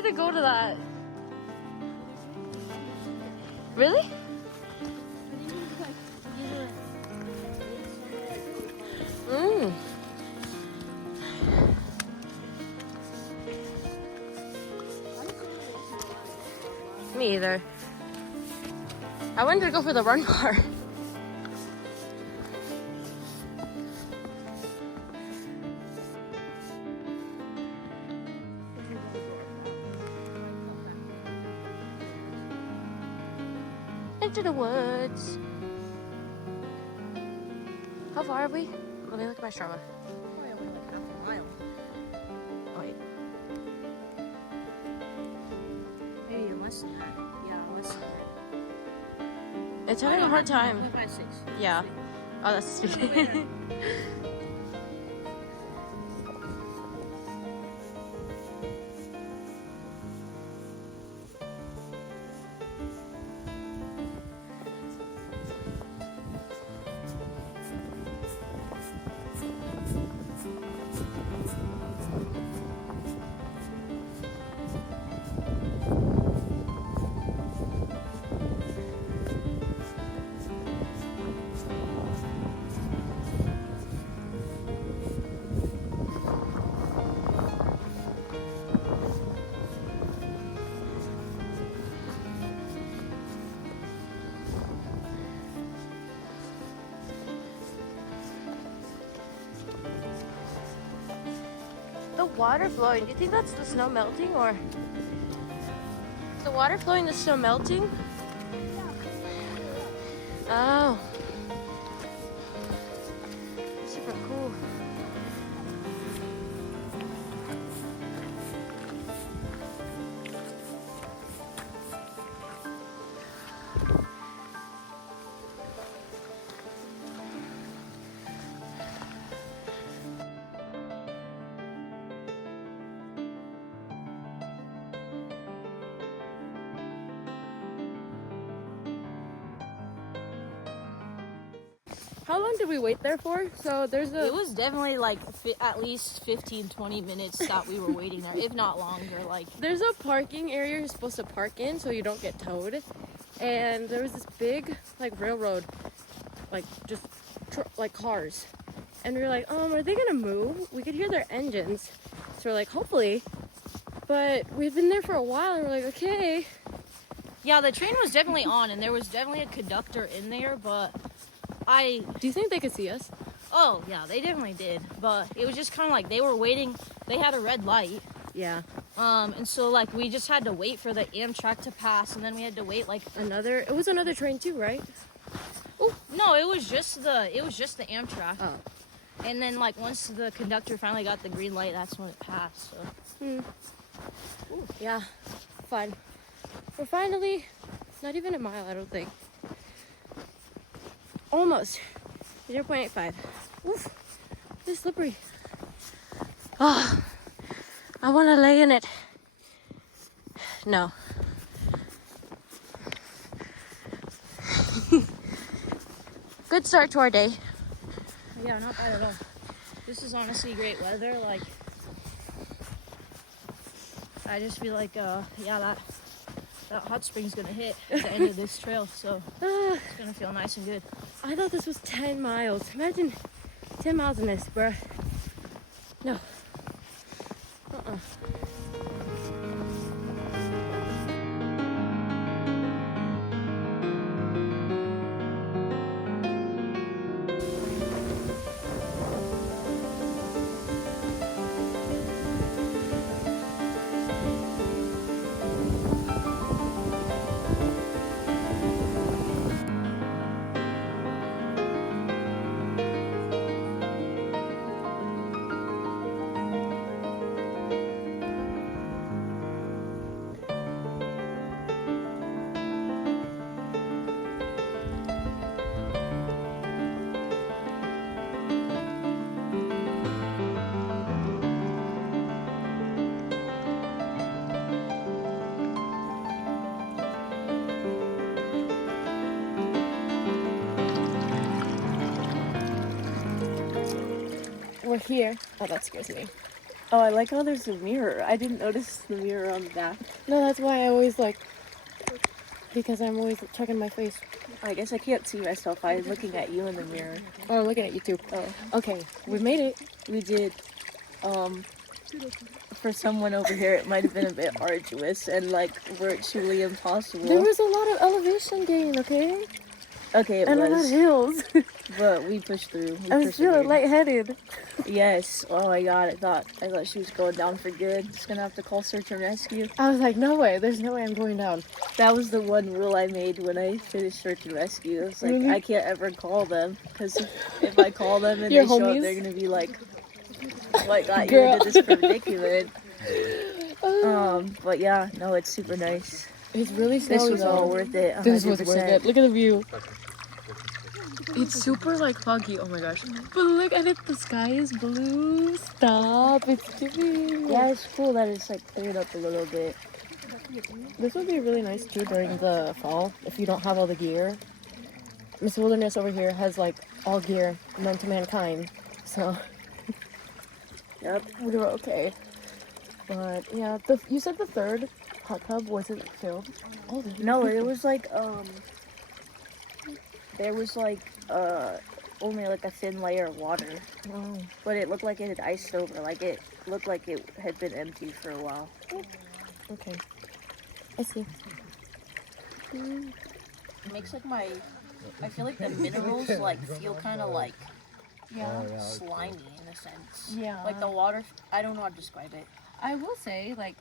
wanted to go to that. Really? Mm. Me either. I wanted to go for the run part. Into the woods. How far are we? Let me look at my Strava. Probably only like half a mile. Oh wait. Maybe less than that. Yeah, less than that. It's having a hard time. 1.56. Yeah. Oh, that's speaking. The water flowing. Do you think that's the snow melting, or the water flowing, the snow melting? Oh, super cool. How long did we wait there for? So there's a... It was definitely like at least 15-20 minutes that we were waiting there, if not longer. Like, there's a parking area you're supposed to park in so you don't get towed. And there was this big like railroad, like just like cars. And we were like, are they gonna move? We could hear their engines. So we're like, hopefully. But we've been there for a while and we're like, okay. yeah, the train was definitely on and there was definitely a conductor in there, but Do you think they could see us? Oh, yeah, they definitely did. But it was just kind of like they were waiting. They had a red light. Yeah. And so, like, we just had to wait for the Amtrak to pass. And then we had to wait, like... It was another train, too, right? Oh, no, it was just the Amtrak. Oh. And then, like, once the conductor finally got the green light, that's when it passed, so... Ooh, yeah. Fun. We're finally... Not even a mile, I don't think. Almost. 0.85. Oof. It's slippery. Oh, I want to lay in it. No. Good start to our day. Yeah, not bad at all. This is honestly great weather. Like, I just feel like, yeah, that hot spring's gonna hit at the end of this trail, so it's gonna feel nice and good. I thought this was 10 miles. Imagine 10 miles in this, bruh. No. We're here. Oh, that scares me. Oh, I like how there's a mirror. I didn't notice the mirror on the back. No, that's why I always like, because I'm always checking my face. I guess I can't see myself. I'm looking at you in the mirror. Oh, I'm looking at you too. Oh, Okay, we made it. we did. For someone over here, it might have been a bit arduous and like virtually impossible. There was a lot of elevation gain, okay? Okay, it And a lot of was, hills. but we pushed through. We I was feeling persevered. lightheaded. Yes. Oh my god, I thought she was going down for good. Just gonna have to call search and rescue. I was like, no way. There's no way I'm going down. That was the one rule I made when I finished search and rescue. It's like I can't ever call them because if I call them and Your they show homies? up, they're gonna be like, "What got you Girl. into this predicament?" But yeah, no, it's super nice. It's really This snowy was though. all worth it. 100%. This was worth it. Look at the view. It's super like foggy. Oh my gosh. But look at it. The sky is blue. Stop. It's giving. Yeah, it's cool that it's like cleared up a little bit. This would be really nice too during the fall if you don't have all the gear. Miss Wilderness over here has like all gear known to mankind. So Yep. we were okay. But yeah, you said the third hot tub wasn't filled. Oh, No, it was like there was like only like a thin layer of water, Oh. but it looked like it had iced over. Like it looked like it had been empty for a while. Okay. I see. It makes like I feel like the minerals like feel kind of like slimy in a sense. Yeah. Like the water, I don't know how to describe it. I will say, like,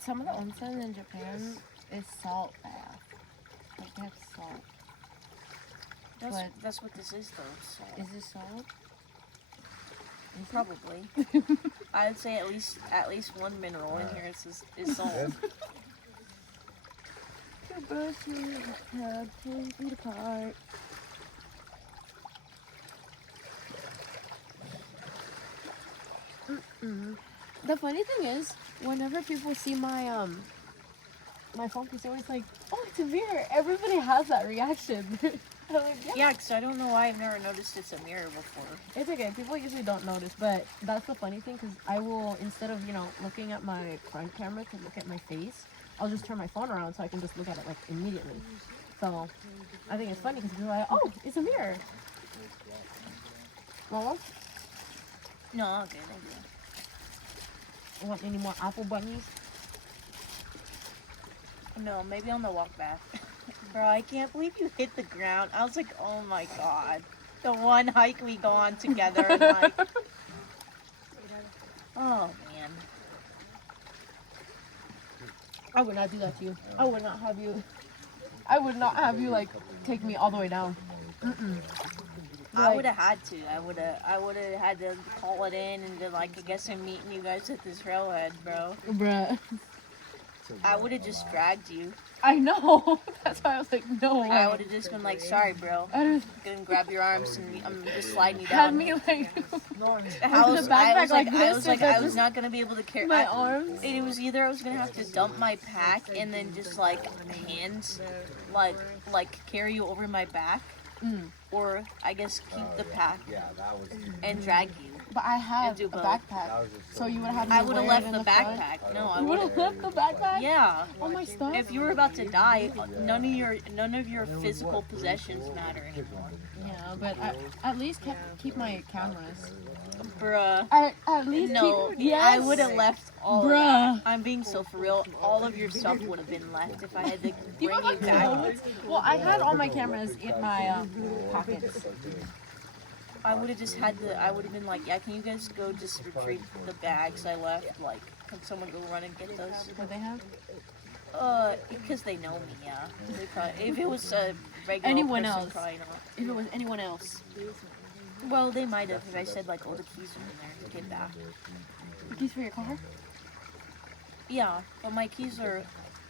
some of the onsen in Japan is salt bath. Like, they have salt. That's what this is though. So Is this salt? probably. I'd say at least one mineral in here is salt. Your birthday had 10 feet apart. The funny thing is, whenever people see my my phone, it's always like, "Oh, it's a mirror." Everybody has that reaction. I'm like, Yeah, because I don't know why I've never noticed it's a mirror before. It's okay. People usually don't notice, but that's the funny thing because I will, instead of, looking at my front camera to look at my face, I'll just turn my phone around so I can just look at it, like, immediately. So, I think it's funny because people are like, oh, it's a mirror. Mama, No, okay, thank you. you want any more apple bunnies? No, maybe on the walk back. Bro, I can't believe you hit the ground. I was like, oh my god. The one hike we go on together and like... Oh, man. I would not do that to you. I would not have you, like, take me all the way down. Mm-mm. I would have had to. I would have had to call it in and then, like, I guess I'm meeting you guys at this railhead, bro. Bruh. I would have just dragged you. I know. That's why I was like, no way. I would have just been like, sorry, bro. I just Gonna grab your arms and I'm just sliding you had down. me, like, I was this, I was not gonna be able to carry my arms. It was either I was gonna have to dump my pack and then just like hands, like carry you over my back, or I guess keep the pack and drag you. But I have do a both. backpack, so you would have had me I would have wear it left in the front. backpack. No, I You would would have left the backpack? Yeah. All my stuff? If you were about to die, none of your physical possessions matter anymore. Yeah, but at least keep my cameras. Bruh. At least No, keep... Yes. I would have left all of Bruh. that. I'm being so for real. All of your stuff would have been left if I had to You bring know you my back. clothes? Well, I had all my cameras in my pockets. I would have just had I would have been like, yeah, can you guys go just retrieve the bags I left? Like, can someone go run and get those? What they have? Because they know me, yeah. They probably, if it was a regular Anyone person, else? probably not. If it was anyone else. Well, they might have if I said like, oh, the keys are in there. Get back. The keys for your car? Yeah, but my keys are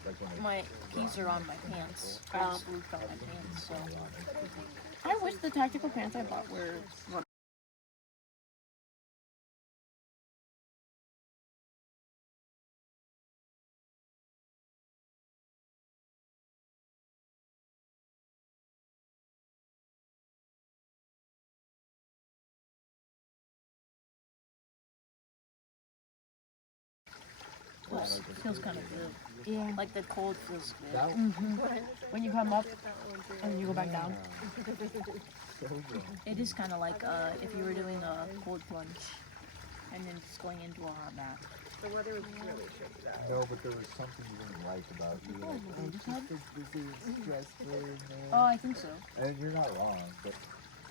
on my pants. I just looped on my pants, so. I wish the tactical pants I bought were feels kind of good. Yeah. Like the cold feels good. When you come up and then you go back down. It is kind of like if you were doing a cold plunge and then just going into a hot bath. The weather was really shitty though. No, but there was something you didn't like about you. Like, oh, this is stressful, man. Oh, I think so. And you're not wrong, but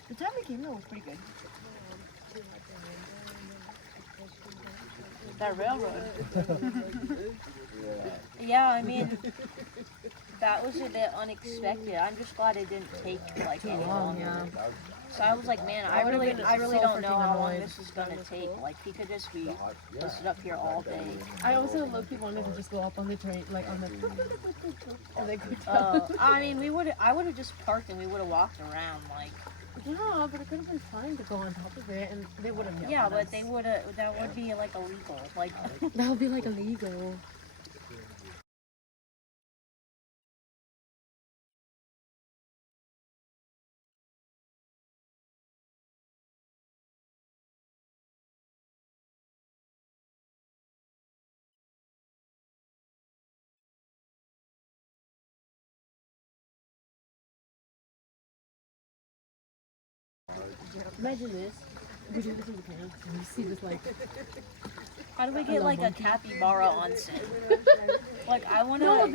The time we came there was pretty good. That railroad. yeah. Yeah, I mean, that was a bit unexpected. I'm just glad it didn't take like any longer. Yeah. So I was like, man, I really been don't so know freaking how long annoyed. this is gonna take. Like, he could just be listed up here all day. I also low-key wanted to just go up on the train, like on the and then go down. I mean, I would have just parked and we would have walked around, like. Yeah, but it could have been fine to go on top of it, and they would have. Yeah, but they would have. That would be like illegal. Like. That would be like illegal. Imagine this. We do this in Japan. And you see this like. How do we get like a capybara onsen? Like I wanna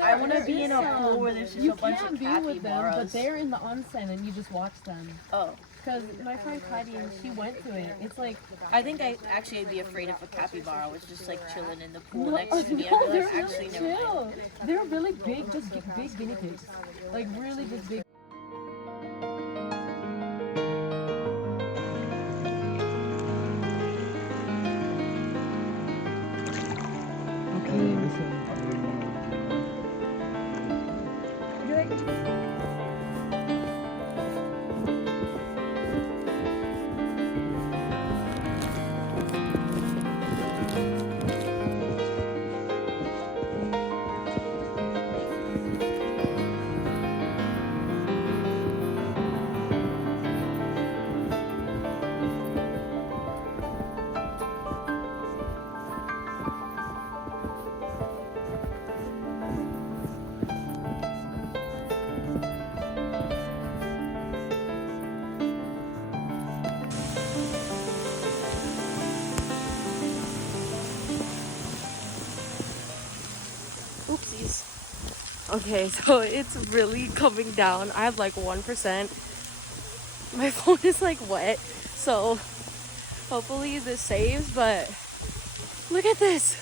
be in a this, pool where there's just you a bunch of can't be with them, but capybaras. they're in the onsen and you just watch them. Oh, Because my friend Heidi, she went to it. It's like I think I'd be afraid if a capybara was just like chilling in the pool no, next to me. I'd no, be they're like, actually, really never mind. chill. They're really big, just big guinea pigs. Like really just big. Oopsies. Okay, so it's really coming down. I have like 1%. My phone is like wet, so hopefully this saves, but look at this.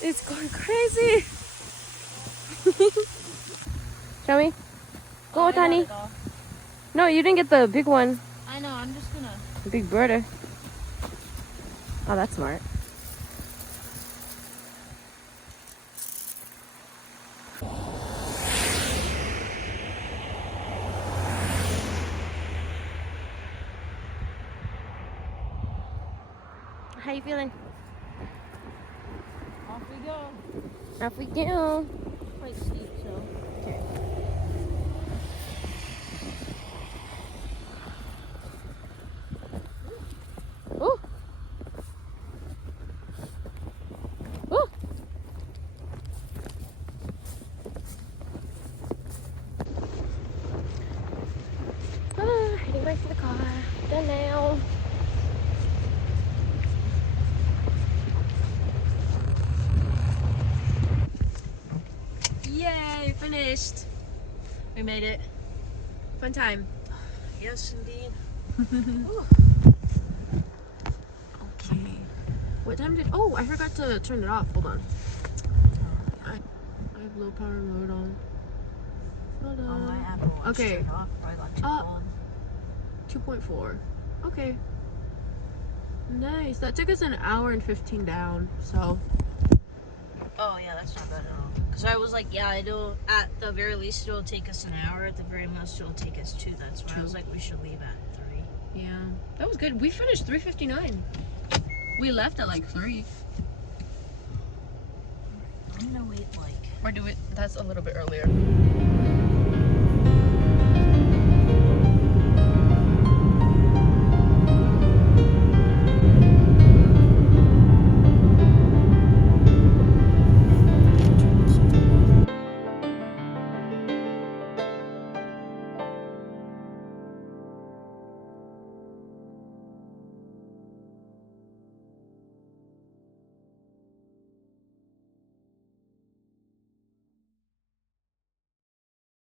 It's going crazy. Show me. Go, Tani. No, you didn't get the big one. I know. I'm just gonna. The big birder. Oh, that's smart. How you feeling? Off we go. Off we go. Quite steep, so. Okay. Ooh. Ooh. Heading back to the car. Done now. Yay, finished. We made it. Fun time. Yes, indeed. Okay. What time did... Oh, I forgot to turn it off. Hold on. I have low power mode on. Hold on. On my Apple Watch. Okay. Turned off, probably got too on. 2.4. Okay. Nice. That took us an hour and 15 down, so... Oh yeah, that's not bad at all. Cause I was like, yeah, it'll at the very least it'll take us an hour. At the very most, it'll take us 2. That's why I was like, we should leave at 3. Yeah. That was good. We finished 3:59. We left at like 3. I'm gonna wait like. Or do it... That's a little bit earlier.